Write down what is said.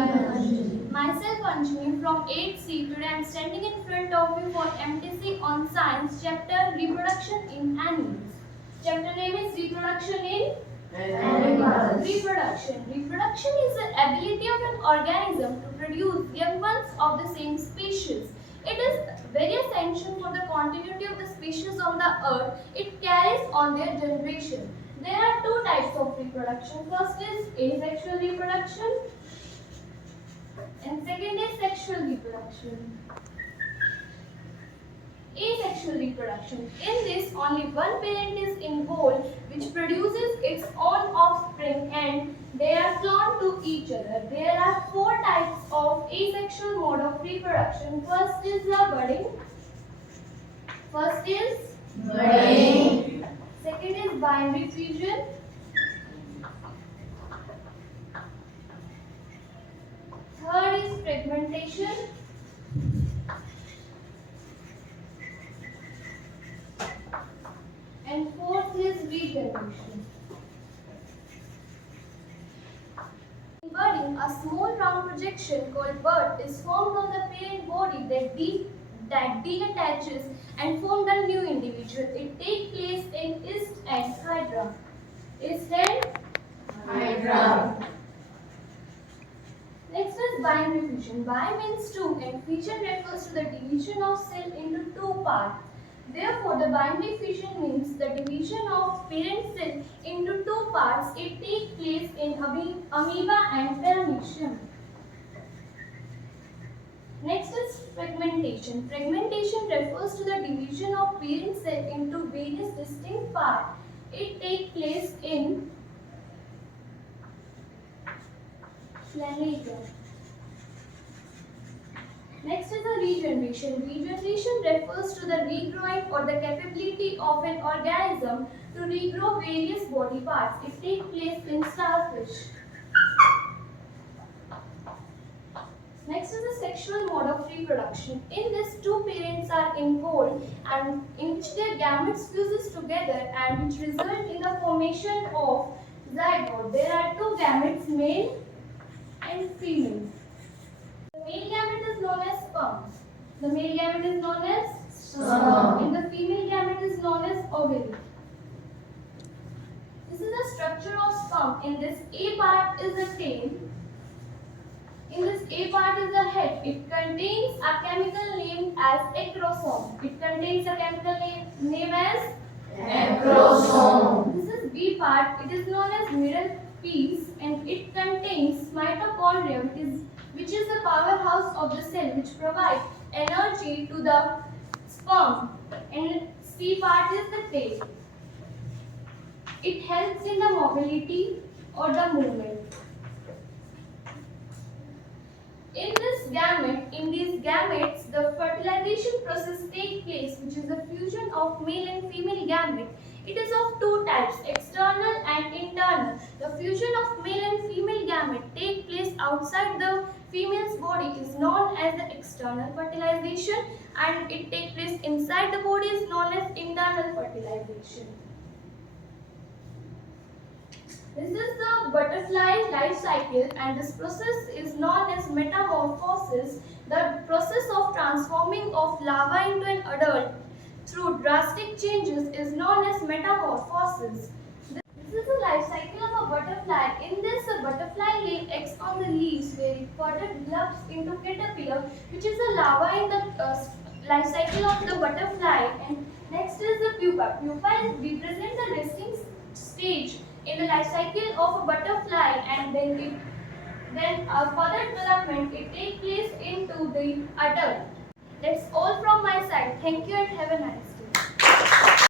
Myself Anjani from 8C. Today I am standing in front of you for MTC on Science chapter Reproduction in Animals. Chapter name is Reproduction in Animals. Reproduction. Reproduction is the ability of an organism to produce young ones of the same species. It is very essential for the continuity of the species on the earth. It carries on their generation. There are two types of reproduction. First is asexual reproduction and second is sexual reproduction. Asexual reproduction. In this, only one parent is involved which produces its own offspring and they are cloned to each other. There are four types of asexual mode of reproduction. First is the budding. Second is binary fusion. Third is fragmentation. And fourth is regeneration. In budding, a small round projection called bud is formed on the parent body that deattaches and forms a new individual. It takes place in ist and hydra. Ist and hydra. Next is binary fusion. Bi means two and fusion refers to the division of cell into two parts. Therefore, the binary fusion means the division of parent cell into two parts. It takes place in amoeba and paramecium. Next is fragmentation. Fragmentation refers to the division of parent cell into various distinct parts. It takes place in phloem. Next is the regeneration. Regeneration refers to the regrowing or the capability of an organism to regrow various body parts. It takes place in starfish. Next is the sexual mode of reproduction. In this, two parents are involved and in which their gametes fuses together and which result in the formation of zygote. There are two gametes, male and female. The male gamete is known as sperm. The male gamete is known as sperm. And the female gamete is known as ovary. This is the structure of sperm. In this, A part is the tail. In this, A part is the head. It contains a chemical name as acrosome. It contains a chemical name as acrosome. This is B part. It is known as middle piece and it contains mitochondria, which is the powerhouse of the cell, which provides energy to the sperm. And C part is the tail. It helps in the mobility or the movement. In these gametes, the fertilization process takes place, which is the fusion of male and female gamete. It is of two types, external and internal. The fusion of male and female gamete take place outside the female's body is known as the external fertilization and it takes place inside the body is known as internal fertilization. This is the butterfly life cycle and this process is known as metamorphosis, the process of transforming of larva into an adult through drastic changes is known as metamorphosis. This is the life cycle of a butterfly. In this, a butterfly lays eggs on the leaves where it further develops into caterpillar, which is a larva in the life cycle of the butterfly. And next is the pupa. Pupa represents the resting stage in the life cycle of a butterfly, and then further development it takes place into the adult. That's all from my side. Thank you and have a nice day.